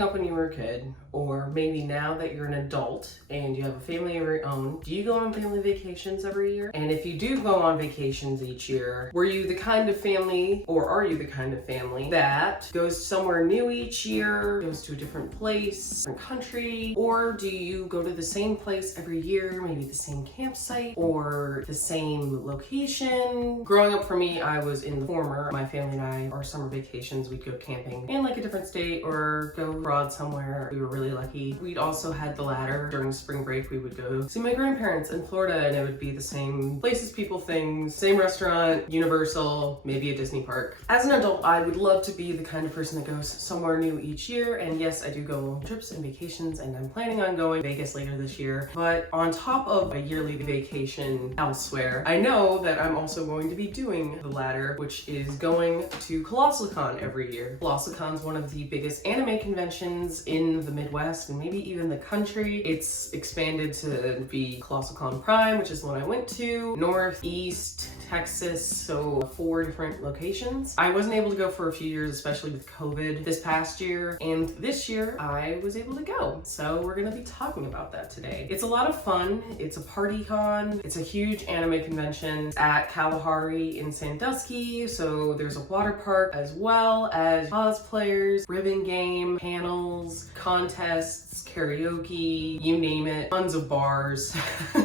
Growing up when you were a kid, or maybe now that you're an adult and you have a family of your own, do you go on family vacations every year? And if you do go on vacations each year, were you the kind of family, or are you the kind of family that goes somewhere new each year, goes to a different place, different country, or do you go to the same place every year, maybe the same campsite or the same location? Growing up for me, I was in the former. My family and I, our summer vacations, we'd go camping in like a different state or go abroad somewhere. We were really lucky. We'd also had the latter. During spring break, we would go see my grandparents in Florida, and it would be the same places, people, things, same restaurant, Universal, maybe a Disney park. As an adult, I would love to be the kind of person that goes somewhere new each year, and yes, I do go on trips and vacations, and I'm planning on going to Vegas later this year. But on top of a yearly vacation elsewhere, I know that I'm also going to be doing the latter, which is going to Colossalcon every year. Colossalcon is one of the biggest anime conventions in the Midwest and maybe even the country. It's expanded to be Colossalcon Prime, which is the one I went to, Northeast, Texas, so 4 different locations. I wasn't able to go for a few years, especially with COVID this past year, and this year I was able to go. So we're gonna be talking about that today. It's a lot of fun. It's a party con. It's a huge anime convention at Kalahari in Sandusky, so there's a water park as well as cosplayers, ribbon game, panels, contests, karaoke, you name it, tons of bars.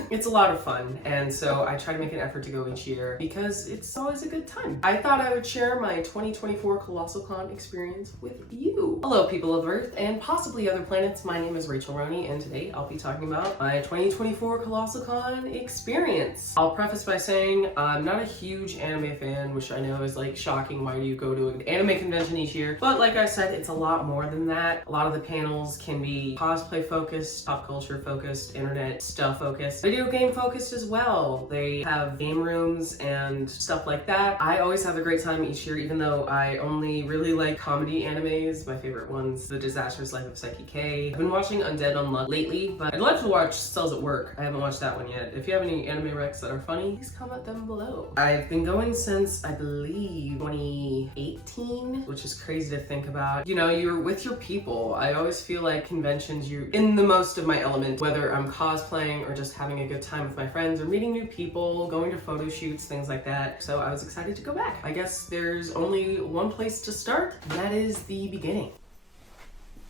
It's a lot of fun, and so I try to make an effort to go each year because it's always a good time. I thought I would share my 2024 Colossalcon experience with you. Hello, people of Earth and possibly other planets. My name is Rachel-Roni, and today I'll be talking about my 2024 Colossalcon experience. I'll preface by saying I'm not a huge anime fan, which I know is like shocking. Why do you go to an anime convention each year? But like I said, it's a lot more than that. A lot of the panels can be cosplay focused, pop culture focused, internet stuff focused, video game focused as well. They have game rooms and stuff like that. I always have a great time each year, even though I only really like comedy animes. My favorite one's The Disastrous Life of Psyche K. I've been watching Undead Unluck lately, but I'd love to watch Cells at Work. I haven't watched that one yet. If you have any anime recs that are funny, please comment them below. I've been going since, I believe, 2018, which is crazy to think about. You know, you're with your people. I always feel like conventions, you're in the most of my element, whether I'm cosplaying or just having a good time with my friends or meeting new people, going to photo shoots, things like that. So I was excited to go back. I guess there's only one place to start, and that is the beginning.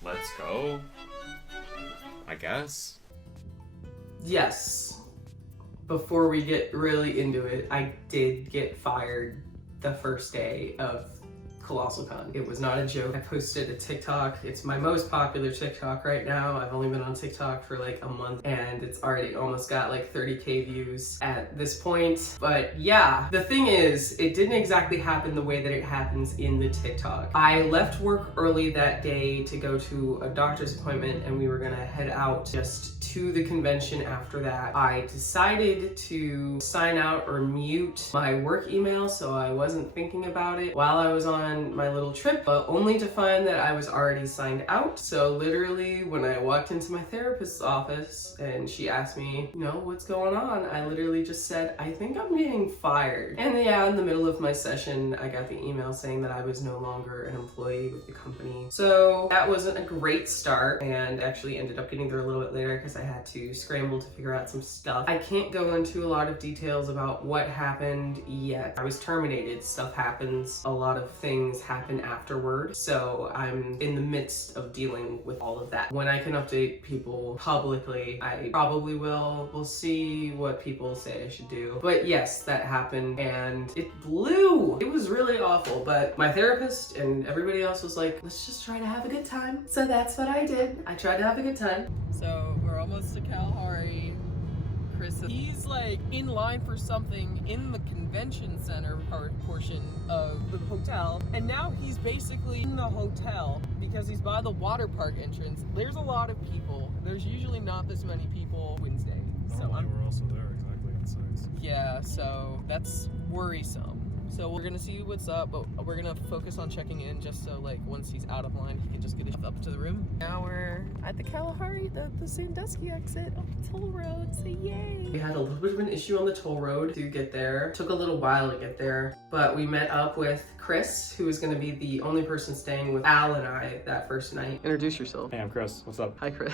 Let's go, I guess. Yes. Before we get really into it, I did get fired the first day of Colossalcon. It was not a joke. I posted a TikTok. It's my most popular TikTok right now. I've only been on TikTok for like a month, and it's already almost got like 30K views at this point. But yeah, the thing is, it didn't exactly happen the way that it happens in the TikTok. I left work early that day to go to a doctor's appointment, and we were gonna head out just to the convention after that. I decided to sign out or mute my work email so I wasn't thinking about it while I was on my little trip, but only to find that I was already signed out. So literally when I walked into my therapist's office and she asked me, you know, what's going on? I literally just said, I think I'm getting fired. And yeah, in the middle of my session, I got the email saying that I was no longer an employee with the company. So that wasn't a great start, and actually ended up getting there a little bit later because I had to scramble to figure out some stuff. I can't go into a lot of details about what happened yet. I was terminated. Stuff happens. A lot of things happen afterward, so I'm in the midst of dealing with all of that. When I can update people publicly, I probably will. We'll see what people say I should do. But yes, that happened, and it blew. It was really awful, but my therapist and everybody else was like, let's just try to have a good time. So that's what I did. I tried to have a good time. So we're almost to Kalahari. Chris, he's like in line for something in the convention center portion of the hotel, and now he's basically in the hotel because he's by the water park entrance. There's a lot of people. There's usually not this many people Wednesday. So we're also there exactly in size. Yeah, so that's worrisome. So we're gonna see what's up, but we're gonna focus on checking in just so like once he's out of line, he can just get up to the room. Now we're at the Kalahari, the Sandusky exit on the toll road, so yay! We had a little bit of an issue on the toll road to get there. Took a little while to get there, but we met up with Chris, who is gonna be the only person staying with Al and I that first night. Introduce yourself. Hey, I'm Chris. What's up? Hi, Chris.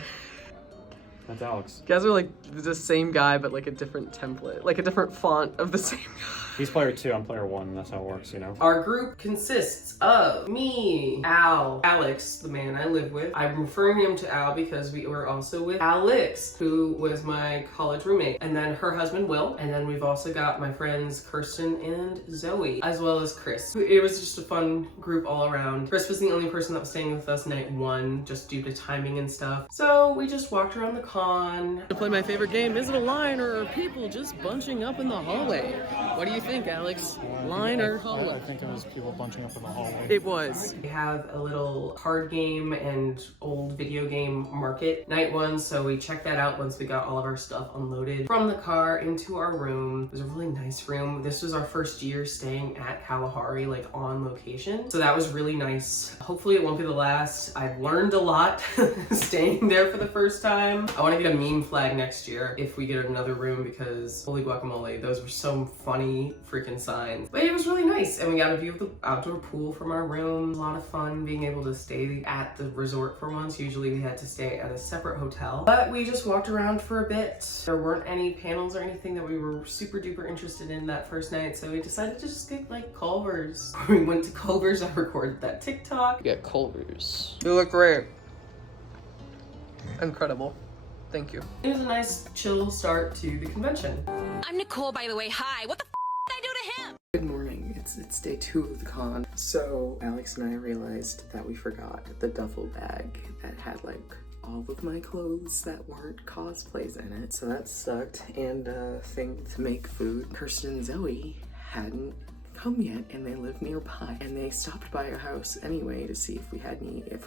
That's Alex. You guys are like the same guy, but like a different template, like a different font of the same guy. He's player 2, I'm player 1. That's how it works, you know? Our group consists of me, Al, Alex, the man I live with. I'm referring him to Al because we were also with Alex, who was my college roommate, and then her husband, Will, and then we've also got my friends, Kirsten and Zoe, as well as Chris. It was just a fun group all around. Chris was the only person that was staying with us night 1, just due to timing and stuff. So we just walked around the con. To play my favorite game, is it a line or are people just bunching up in the hallway? What do you think, Alex? Line or hallway? I think it was people bunching up in the hallway. It was. We have a little card game and old video game market night 1, so we checked that out once we got all of our stuff unloaded from the car into our room. It was a really nice room. This was our first year staying at Kalahari, like on location, so that was really nice. Hopefully it won't be the last. I've learned a lot staying there for the first time. I want to get a meme flag next year if we get another room, because holy guacamole, those were so funny freaking signs. But it was really nice, and we got a view of the outdoor pool from our room. A lot of fun being able to stay at the resort for once. Usually we had to stay at a separate hotel, but we just walked around for a bit. There weren't any panels or anything that we were super duper interested in that first night, so we decided to just get like Culver's. We went to Culver's. I recorded that TikTok. We got Culver's. You look great. Incredible. Thank you. It was a nice chill start to the convention. I'm Nicole, by the way. Hi. What the did I do to him? Good morning. It's day 2 of the con. So Alex and I realized that we forgot the duffel bag that had like all of my clothes that weren't cosplays in it. So that sucked. And a thing to make food. Kirsten and Zoe hadn't come yet, and they live nearby, and they stopped by our house anyway to see if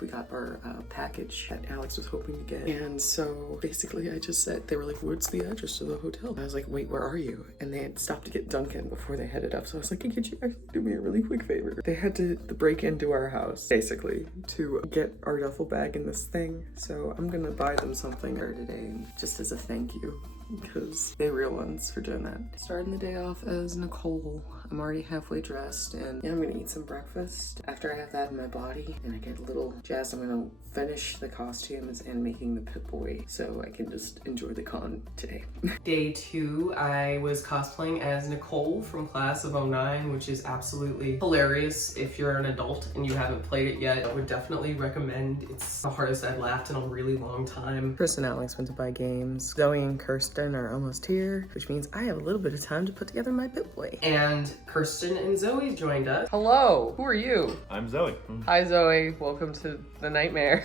we got our package that Alex was hoping to get. And so basically I just said, they were like, what's the address to the hotel? I was like, wait, where are you? And they had stopped to get Dunkin' before they headed up, so I was like, could you actually do me a really quick favor? They had to break into our house basically to get our duffel bag in this thing, so I'm gonna buy them something today just as a thank you, because they're real ones for doing that. Starting the day off as Nicole. I'm already halfway dressed, and yeah, I'm gonna eat some breakfast. After I have that in my body and I get a little jazzed, I'm gonna finish the costumes and making the Pip-Boy so I can just enjoy the con today. Day 2, I was cosplaying as Nicole from class of 09, which is absolutely hilarious. If you're an adult and you haven't played it yet, I would definitely recommend. It's the hardest I've laughed in a really long time. Chris and Alex went to buy games. Zoe and Kirsten are almost here, which means I have a little bit of time to put together my Pip-Boy. And Kirsten and Zoe joined us. Hello, who are you? I'm Zoe. Hi Zoe, welcome to the nightmare.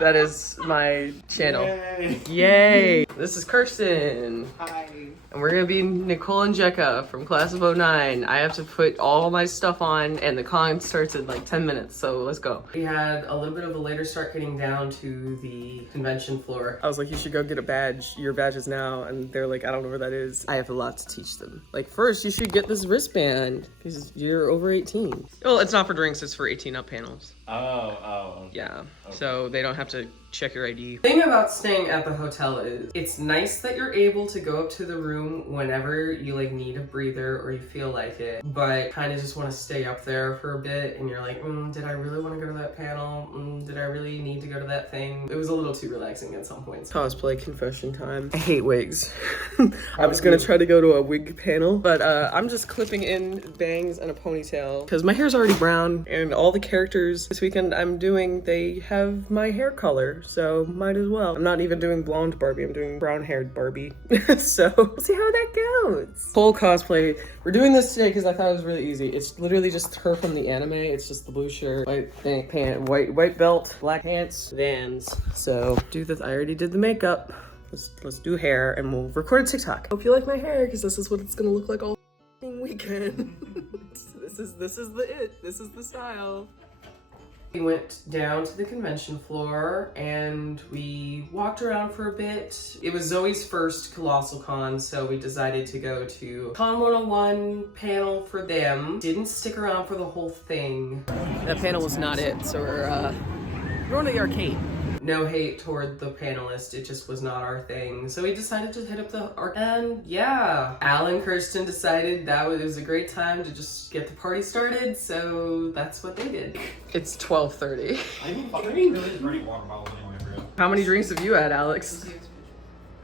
That is my channel. Yay! Yay! This is Kirsten. Hi. And we're gonna be Nicole and Jekka from class of 09. I have to put all my stuff on, and the con starts in like 10 minutes, so let's go. We had a little bit of a later start getting down to the convention floor. I was like, you should go get a badge. Your badge is now. And they're like, I don't know where that is. I have a lot to teach them. Like, first, you should get this wristband because you're over 18. Well, it's not for drinks, it's for 18 up panels. Oh. Yeah. Okay. So they don't have to check your ID. The thing about staying at the hotel is it's nice that you're able to go up to the room whenever you like need a breather or you feel like it, but kind of just want to stay up there for a bit, and you're like, did I really want to go to that panel? Did I really need to go to that thing? It was a little too relaxing at some points. Cosplay confession time. I hate wigs. I was gonna try to go to a wig panel, but I'm just clipping in bangs and a ponytail because my hair's already brown, and all the characters this weekend I'm doing, they have my hair color, so might as well. I'm not even doing blonde Barbie, I'm doing brown-haired Barbie. So we'll see how that goes. Full cosplay. We're doing this today because I thought it was really easy. It's literally just her from the anime. It's just the blue shirt, white belt, black pants, Vans. So I already did the makeup. Let's do hair, and we'll record a TikTok. Hope you like my hair, because this is what it's gonna look like all weekend. This is the style. We went down to the convention floor and we walked around for a bit. It was Zoe's first Colossalcon, so we decided to go to Con 101 panel for them. Didn't stick around for the whole thing. That panel was not it, so we're going to the arcade. No hate toward the panelists, it just was not our thing. So we decided to hit up the art, and yeah, Al and Kirsten decided that it was a great time to just get the party started, so that's what they did. It's 12:30. I How many drinks have you had, Alex?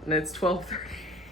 And it's 12:30.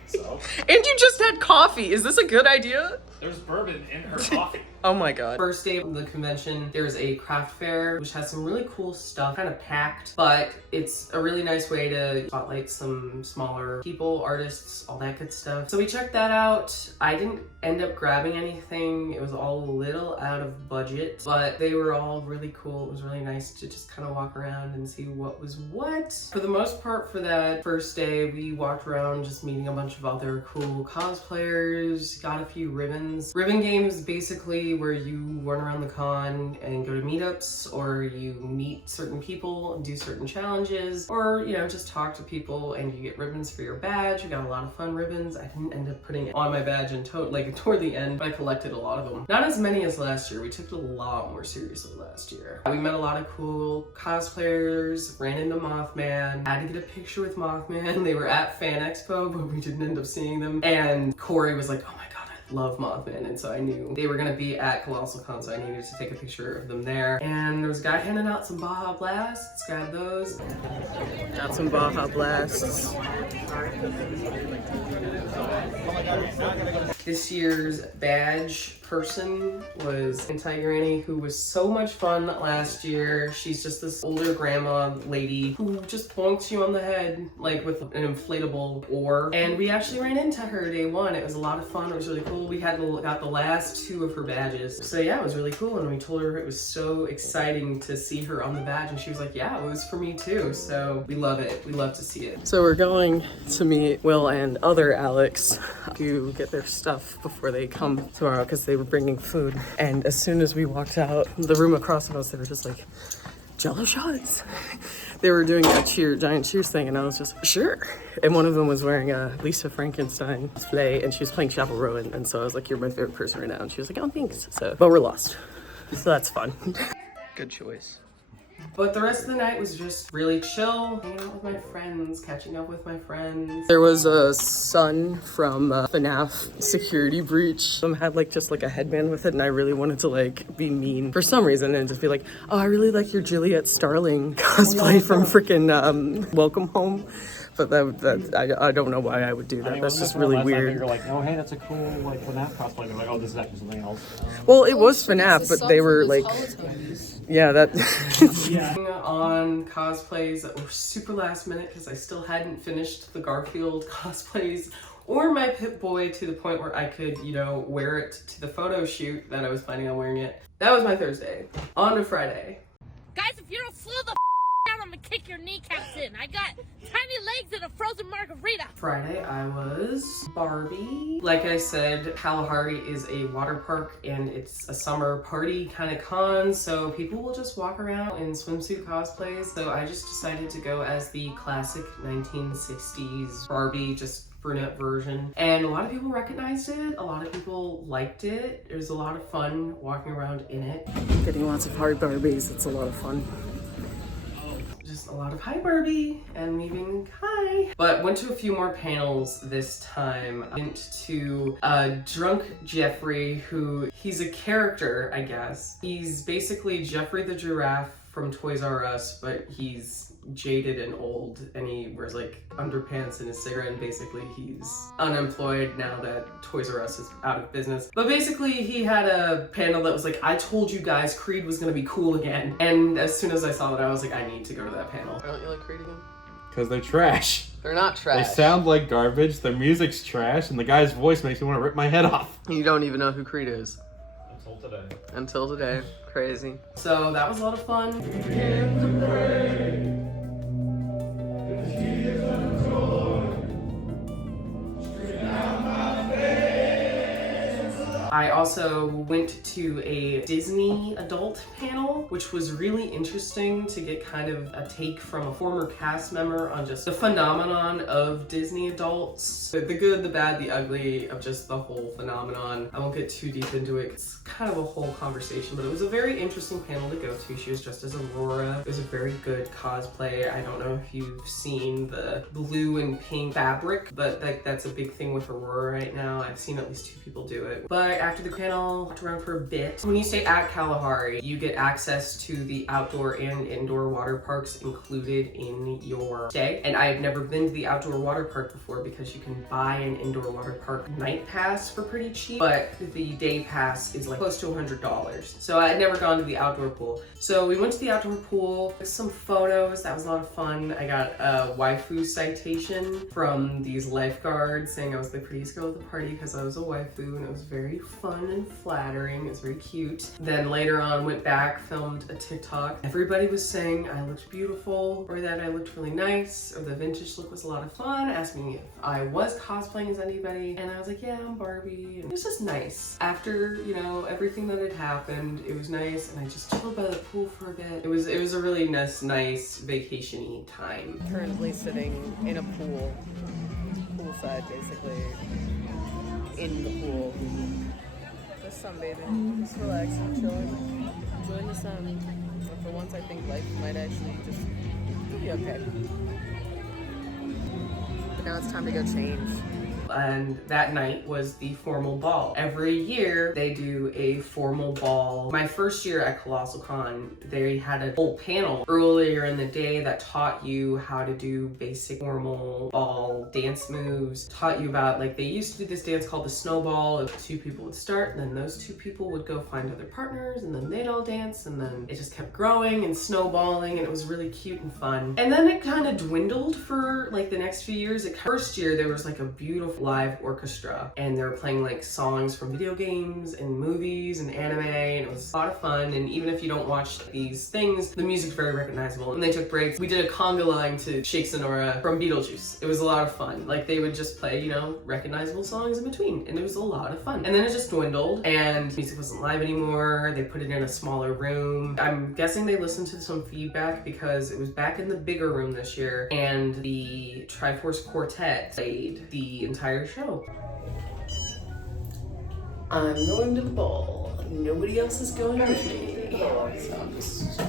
So? And you just had coffee. Is this a good idea? There's bourbon in her coffee. Oh my god. First day of the convention, there's a craft fair, which has some really cool stuff, kind of packed, but it's a really nice way to spotlight some smaller people, artists, all that good stuff. So we checked that out. I didn't end up grabbing anything. It was all a little out of budget, but they were all really cool. It was really nice to just kind of walk around and see what was what. For the most part, for that first day, we walked around just meeting a bunch of other cool cosplayers, got a few ribbons. Ribbon games basically where you run around the con and go to meetups, or you meet certain people and do certain challenges, or you know, just talk to people and you get ribbons for your badge. We got a lot of fun ribbons. I didn't end up putting it on my badge until toward the end, but I collected a lot of them. Not as many as last year. We took it a lot more seriously last year. We met a lot of cool cosplayers, ran into Mothman, had to get a picture with Mothman. They were at Fan Expo, but we didn't end up seeing them. And Corey was like, oh my god, I love Mothman, and so I knew they were gonna be at Colossalcon, so I needed to take a picture of them there. And there was a guy handing out some Baja Blasts, grabbed those. Got some Baja Blasts. This year's badge person was Rachel-Roni, who was so much fun last year. She's just this older grandma lady who just bonks you on the head like with an inflatable oar. And we actually ran into her day one. It was a lot of fun. It was really cool. We got the last two of her badges. So yeah, it was really cool. And we told her it was so exciting to see her on the badge. And she was like, yeah, it was for me too. So we love it. We love to see it. So we're going to meet Will and other Alex to get their stuff before they come tomorrow because they were bringing food. And as soon as we walked out, the room across from us, they were just like, Jello shots. They were doing a giant cheers thing, and I was just, sure. And one of them was wearing a Lisa Frankenstein display, and she was playing Chapel Rowan, and so I was like, you're my favorite person right now. And she was like, oh, thanks. So, but we're lost. So that's fun. Good choice. But the rest of the night was just really chill, hanging out with my friends, catching up with my friends. There was a son from FNAF Security Breach. Had just a headband with it, and I really wanted to be mean for some reason and just be like, oh, I really like your Juliet Starling cosplay from freaking Welcome Home. But I don't know why I would do that. I mean, that's just really weird. You're like, oh hey, that's a cool FNAF cosplay. They're like, oh, this is actually something else. Well, it was FNAF, but they were like, yeah, that. On cosplays that were super last minute because I still hadn't finished the Garfield cosplays or my Pip-Boy to the point where I could, wear it to the photo shoot that I was planning on wearing it. That was my Thursday. On to Friday. Guys, if you don't slow the down, I'm gonna kick your kneecaps in. I got tiny legs and a frozen margarita. Friday, I was Barbie. Like I said, Kalahari is a water park and it's a summer party kind of con, so people will just walk around in swimsuit cosplays. So I just decided to go as the classic 1960s Barbie, just brunette version. And a lot of people recognized it. A lot of people liked it. It was a lot of fun walking around in it. Getting lots of hard Barbies, it's a lot of fun. Just a lot of hi Barbie and me being hi. But went to a few more panels this time. I went to Drunk Jeffrey, who he's a character, I guess. He's basically Jeffrey the Giraffe from Toys R Us, but he's jaded and old and he wears underpants and a cigarette, and basically he's unemployed now that Toys R Us is out of business. But basically he had a panel that was like, I told you guys Creed was gonna be cool again. And as soon as I saw that, I was like, I need to go to that panel. Don't you like Creed again? Because they're trash. They're not trash. They sound like garbage, their music's trash, and the guy's voice makes me want to rip my head off. You don't even know who Creed is. Until today. Until today. Crazy. So that was a lot of fun. I also also went to a Disney adult panel, which was really interesting to get kind of a take from a former cast member on just the phenomenon of Disney adults. The good, the bad, the ugly of just the whole phenomenon. I won't get too deep into it. It's kind of a whole conversation, but it was a very interesting panel to go to. She was dressed as Aurora. It was a very good cosplay. I don't know if you've seen the blue and pink fabric, but that's a big thing with Aurora right now. I've seen at least 2 people do it. But after the panel, walked around for a bit. When you stay at Kalahari, you get access to the outdoor and indoor water parks included in your stay. And I had never been to the outdoor water park before because you can buy an indoor water park night pass for pretty cheap, but the day pass is like close to $100. So I had never gone to the outdoor pool. So we went to the outdoor pool, took some photos. That was a lot of fun. I got a waifu citation from these lifeguards saying I was the prettiest girl at the party because I was a waifu, and it was very fun and flattering. It was very cute. Then later on, went back, filmed a TikTok. Everybody was saying I looked beautiful, or that I looked really nice, or the vintage look was a lot of fun, asked me if I was cosplaying as anybody, and I was like, yeah, I'm Barbie. And it was just nice. After, you know, everything that had happened, it was nice, and I just chilled by the pool for a bit. It was a really nice vacation-y time. Currently sitting in a pool, poolside basically, in the pool. Just sunbathing, just relaxing, chilling, enjoying the sun. And for once I think life might actually just be okay. But now it's time to go change. And that night was the formal ball. Every year they do a formal ball. My first year at Colossalcon, they had a whole panel earlier in the day that taught you how to do basic formal ball dance moves. Taught you about, like, they used to do this dance called the snowball. 2 people would start, and then those 2 people would go find other partners, and then they'd all dance, and then it just kept growing and snowballing, and it was really cute and fun. And then it kind of dwindled for like the next few years. First year there was like a beautiful live orchestra, and they were playing like songs from video games and movies and anime, and it was a lot of fun. And even if you don't watch these things, the music's very recognizable. And they took breaks. We did a conga line to Shake Sonora from Beetlejuice. It was a lot of fun. Like, they would just play, you know, recognizable songs in between, and it was a lot of fun. And then it just dwindled, and music wasn't live anymore. They put it in a smaller room. I'm guessing they listened to some feedback because it was back in the bigger room this year, and the Triforce Quartet played the entire show. I'm going to the ball. Nobody else is going with me. So I'm just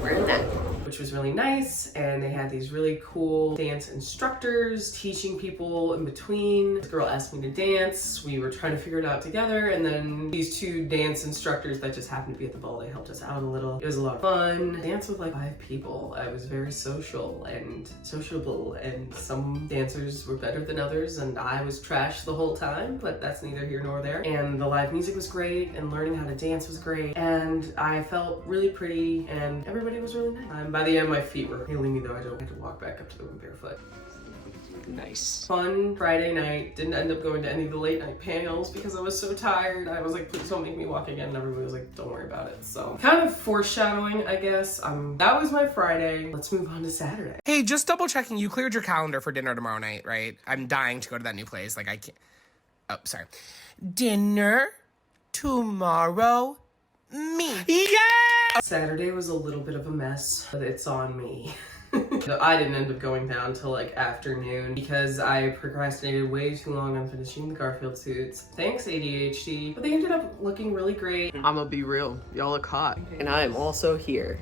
wearing that. Which was really nice, and they had these really cool dance instructors teaching people in between. This girl asked me to dance. We were trying to figure it out together, and then these 2 dance instructors that just happened to be at the ball, they helped us out a little. It was a lot of fun. I danced with like 5 people. I was very social and sociable, and some dancers were better than others, and I was trash the whole time, but that's neither here nor there. And the live music was great, and learning how to dance was great, and I felt really pretty, and everybody was really nice. By the end, my feet were healing me, though. I don't have to walk back up to the room barefoot. Nice. Fun Friday night. Didn't end up going to any of the late night panels because I was so tired. I was like, please don't make me walk again. And everybody was like, don't worry about it. So kind of foreshadowing, I guess. That was my Friday. Let's move on to Saturday. Hey, just double checking. You cleared your calendar for dinner tomorrow night, right? I'm dying to go to that new place. Like, I can't. Oh, sorry. Dinner tomorrow. Me. Yeah! Saturday was a little bit of a mess, but it's on me. I didn't end up going down till like afternoon because I procrastinated way too long on finishing the Garfield suits. Thanks, ADHD. But they ended up looking really great. I'm gonna be real, y'all look hot. And I am also here.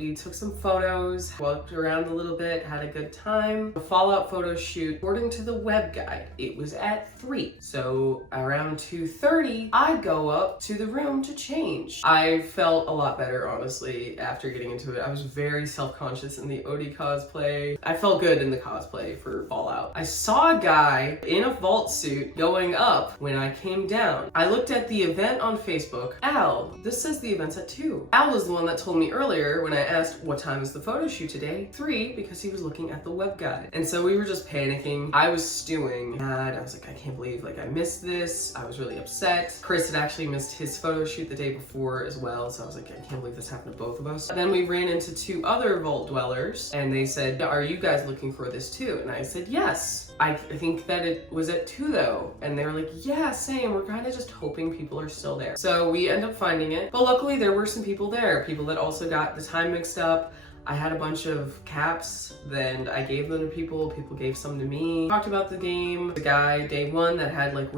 We took some photos, walked around a little bit, had a good time. A Fallout photo shoot, according to the web guide, it was at 3. So around 2:30, I go up to the room to change. I felt a lot better, honestly, after getting into it. I was very self-conscious in the Odie cosplay. I felt good in the cosplay for Fallout. I saw a guy in a vault suit going up when I came down. I looked at the event on Facebook. Al, this says the event's at 2. Al was the one that told me earlier when I asked what time is the photo shoot today, 3, because he was looking at the web guide. And so we were just panicking. I was stewing, and I was like, I can't believe like I missed this. I was really upset. Chris had actually missed his photo shoot the day before as well, so I was like, I can't believe this happened to both of us. And then we ran into 2 other vault dwellers, and they said, are you guys looking for this too? And I said, yes. I think that it was at 2 though. And they were like, yeah, same. We're kind of just hoping people are still there. So we end up finding it. But luckily there were some people there. People that also got the time mixed up. I had a bunch of caps, then I gave them to people gave some to me. Talked about the game. The guy, day 1, that had like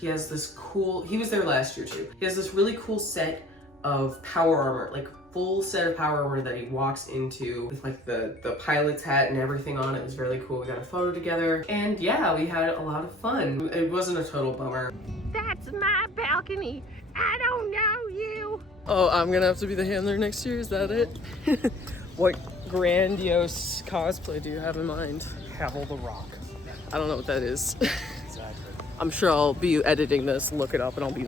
he has this cool, he was there last year too. He has this really cool set of power armor, like full set of power armor that he walks into with like the pilot's hat and everything on it. It was really cool. We got a photo together and yeah, we had a lot of fun. It wasn't a total bummer. That's my balcony. I don't know you. Oh, I'm gonna have to be the handler next year, is that it? What grandiose cosplay do you have in mind? Cavill the Rock. I don't know what that is. Exactly. I'm sure I'll be editing this, look it up, and I'll be...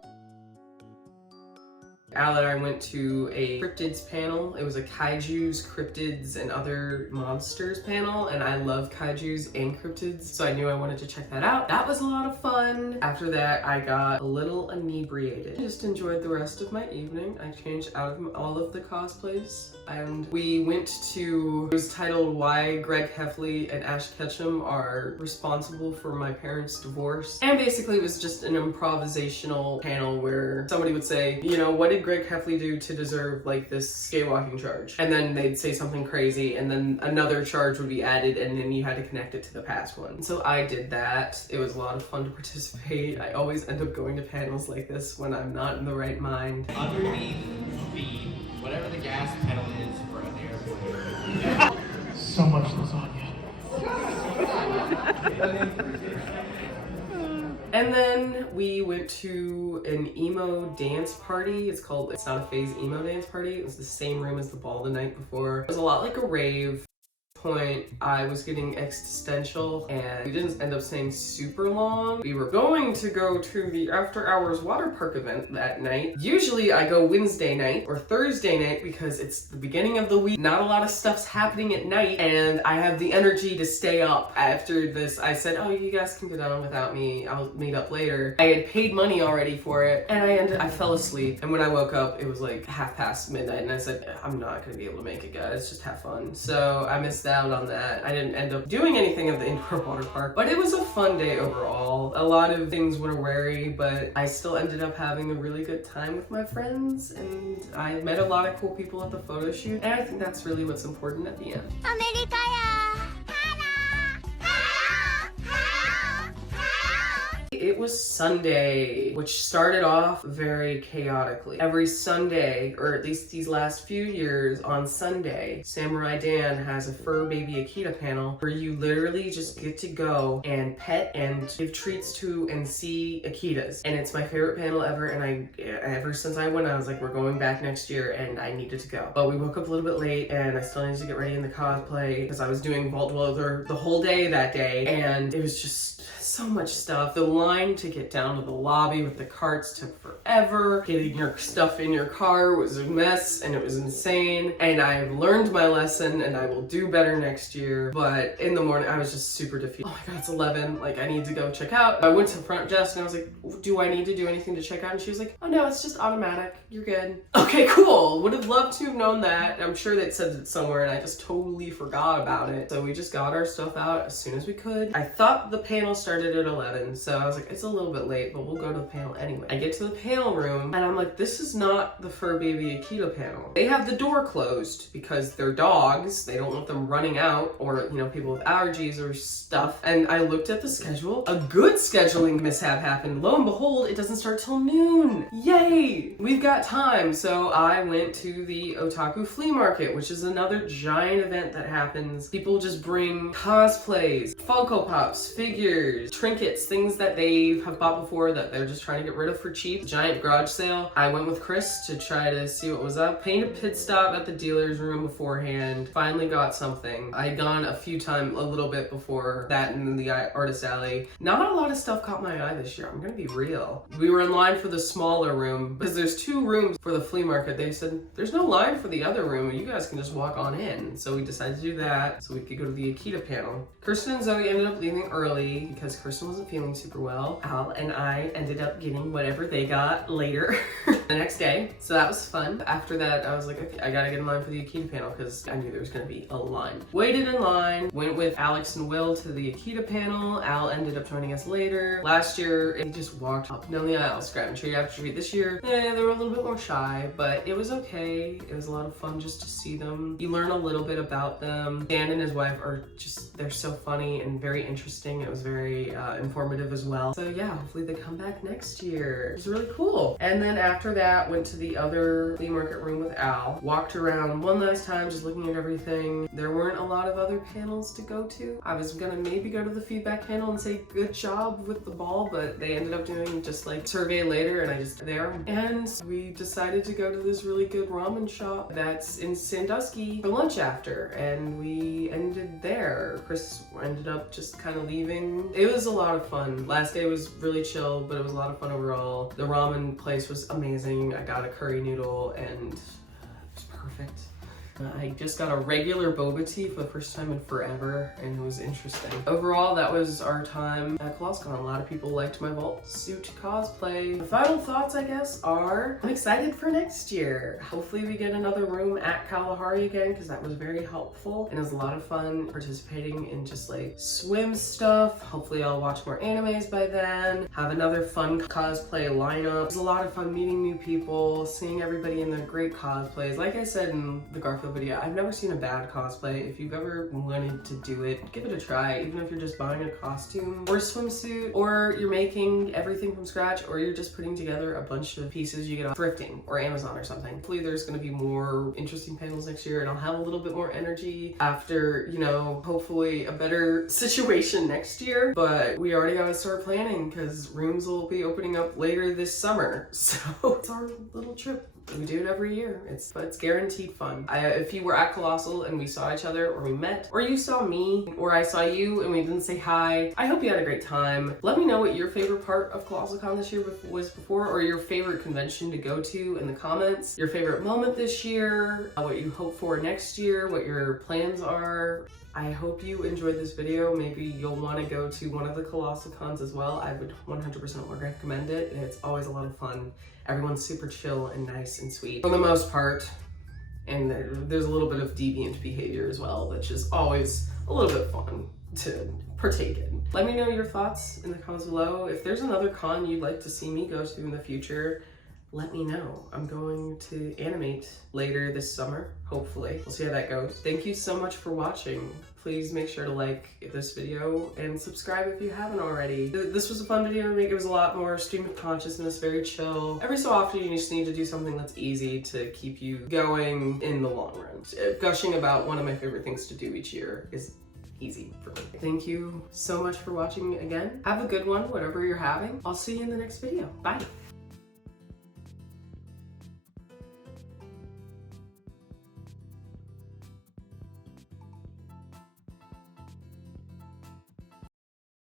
Al and I went to a cryptids panel. It was a kaijus, cryptids, and other monsters panel, and I love kaijus and cryptids, so I knew I wanted to check that out. That was a lot of fun. After that, I got a little inebriated. I just enjoyed the rest of my evening. I changed out of all of the cosplays, and we went to, it was titled Why Greg Heffley and Ash Ketchum Are Responsible for My Parents' Divorce. And basically it was just an improvisational panel where somebody would say, you know, what did Greg Heffley do to deserve like this jaywalking charge? And then they'd say something crazy and then another charge would be added and then you had to connect it to the past one. So I did that. It was a lot of fun to participate. I always end up going to panels like this when I'm not in the right mind. Underneath the, whatever the gas pedal is for an airplane. So much lasagna. And then we went to an emo dance party. It's Not a Phase emo dance party. It was the same room as the ball the night before. It was a lot like a rave. Point, I was getting existential and we didn't end up staying super long. We were going to go to the after hours water park event that night. Usually I go Wednesday night or Thursday night because it's the beginning of the week. Not a lot of stuff's happening at night and I have the energy to stay up. After this, I said, oh, you guys can go down without me. I'll meet up later. I had paid money already for it and I fell asleep. And when I woke up, it was like midnight and I said, I'm not gonna be able to make it, guys. Just have fun. So I missed out on that. I didn't end up doing anything at the indoor water park, but it was a fun day overall. A lot of things were wary, but I still ended up having a really good time with my friends and I met a lot of cool people at the photo shoot and I think that's really what's important at the end. It was Sunday, which started off very chaotically. Every Sunday, or at least these last few years, on Sunday, Samurai Dan has a fur baby Akita panel where you literally just get to go and pet and give treats to and see Akitas. And it's my favorite panel ever, and ever since I went, I was like, we're going back next year, and I needed to go. But we woke up a little bit late, and I still needed to get ready in the cosplay because I was doing Vault Dweller the whole day that day, and it was just so much stuff. The line to get down to the lobby with the carts took forever. Getting your stuff in your car was a mess and it was insane. And I've learned my lesson and I will do better next year. But in the morning, I was just super defeated. Oh my God, it's 11. Like, I need to go check out. I went to the front desk and I was like, do I need to do anything to check out? And she was like, oh no, it's just automatic. You're good. Okay, cool. Would have loved to have known that. I'm sure they'd said it somewhere and I just totally forgot about it. So we just got our stuff out as soon as we could. I thought the panel started at 11, so I was like, it's a little bit late, but we'll go to the panel anyway. I get to the panel room, and I'm like, this is not the Fur Baby Akita panel. They have the door closed because they're dogs. They don't want them running out, or, you know, people with allergies or stuff. And I looked at the schedule. A good scheduling mishap happened. Lo and behold, it doesn't start till noon. Yay! We've got time. So I went to the Otaku Flea Market, which is another giant event that happens. People just bring cosplays, Funko Pops, figures, trinkets, things that they have bought before that they're just trying to get rid of for cheap. Giant garage sale. I went with Chris to try to see what was up. Paid a pit stop at the dealer's room beforehand. Finally got something. I'd gone a few times, a little bit before that in the artist alley. Not a lot of stuff caught my eye this year. I'm gonna be real. We were in line for the smaller room because there's 2 rooms for the flea market. They said, there's no line for the other room. You guys can just walk on in. So we decided to do that so we could go to the Akita panel. Kirsten and Zoe ended up leaving early because Kirsten wasn't feeling super well. well, Al and I ended up getting whatever they got later the next day. So that was fun. After that, I was like, okay, I gotta get in line for the Akita panel because I knew there was gonna be a line. Waited in line, went with Alex and Will to the Akita panel. Al ended up joining us later. Last year, he just walked up and down the aisles, grabbing tree after tree. This year, they were a little bit more shy, but it was okay. It was a lot of fun just to see them. You learn a little bit about them. Dan and his wife are just, they're so funny and very interesting. It was very informative as well. So yeah, hopefully they come back next year. It was really cool. And then after that, went to the other flea market room with Al. Walked around one last time, just looking at everything. There weren't a lot of other panels to go to. I was gonna maybe go to the feedback panel and say good job with the ball, but they ended up doing just like survey later and I just there. And we decided to go to this really good ramen shop that's in Sandusky for lunch after, and we ended there. Chris ended up just kind of leaving. It was a lot of fun. Last day was really chill, but it was a lot of fun overall. The ramen place was amazing. I got a curry noodle and it was perfect. I just got a regular boba tea for the first time in forever, and it was interesting. Overall, that was our time at Colossalcon. A lot of people liked my vault suit cosplay. The final thoughts, I guess, are I'm excited for next year. Hopefully we get another room at Kalahari again, because that was very helpful, and it was a lot of fun participating in just like swim stuff. Hopefully I'll watch more animes by then, have another fun cosplay lineup. It was a lot of fun meeting new people, seeing everybody in their great cosplays. Like I said in the Garfield video, I've never seen a bad cosplay. If you've ever wanted to do it, give it a try. Even if you're just buying a costume or a swimsuit, or you're making everything from scratch, or you're just putting together a bunch of pieces you get off thrifting or Amazon or something. Hopefully there's going to be more interesting panels next year, and I'll have a little bit more energy after, you know, hopefully a better situation next year. But we already got to start planning because rooms will be opening up later this summer. So it's our little trip. We do it every year. It's guaranteed fun. If you were at Colossal and we saw each other, or we met, or you saw me, or I saw you and we didn't say hi, I hope you had a great time. Let me know what your favorite part of Colossalcon this year was before, or your favorite convention to go to in the comments. Your favorite moment this year, what you hope for next year, what your plans are. I hope you enjoyed this video. Maybe you'll want to go to one of the Colossalcons as well. I would 100% recommend it. It's always a lot of fun. Everyone's super chill and nice and sweet for the most part. And there's a little bit of deviant behavior as well, which is always a little bit fun to partake in. Let me know your thoughts in the comments below. If there's another con you'd like to see me go to in the future, let me know. I'm going to animate later this summer, hopefully. We'll see how that goes. Thank you so much for watching. Please make sure to like this video and subscribe if you haven't already. This was a fun video to make. It was a lot more stream of consciousness, very chill. Every so often you just need to do something that's easy to keep you going in the long run. Gushing about one of my favorite things to do each year is easy for me. Thank you so much for watching again. Have a good one, whatever you're having. I'll see you in the next video. Bye.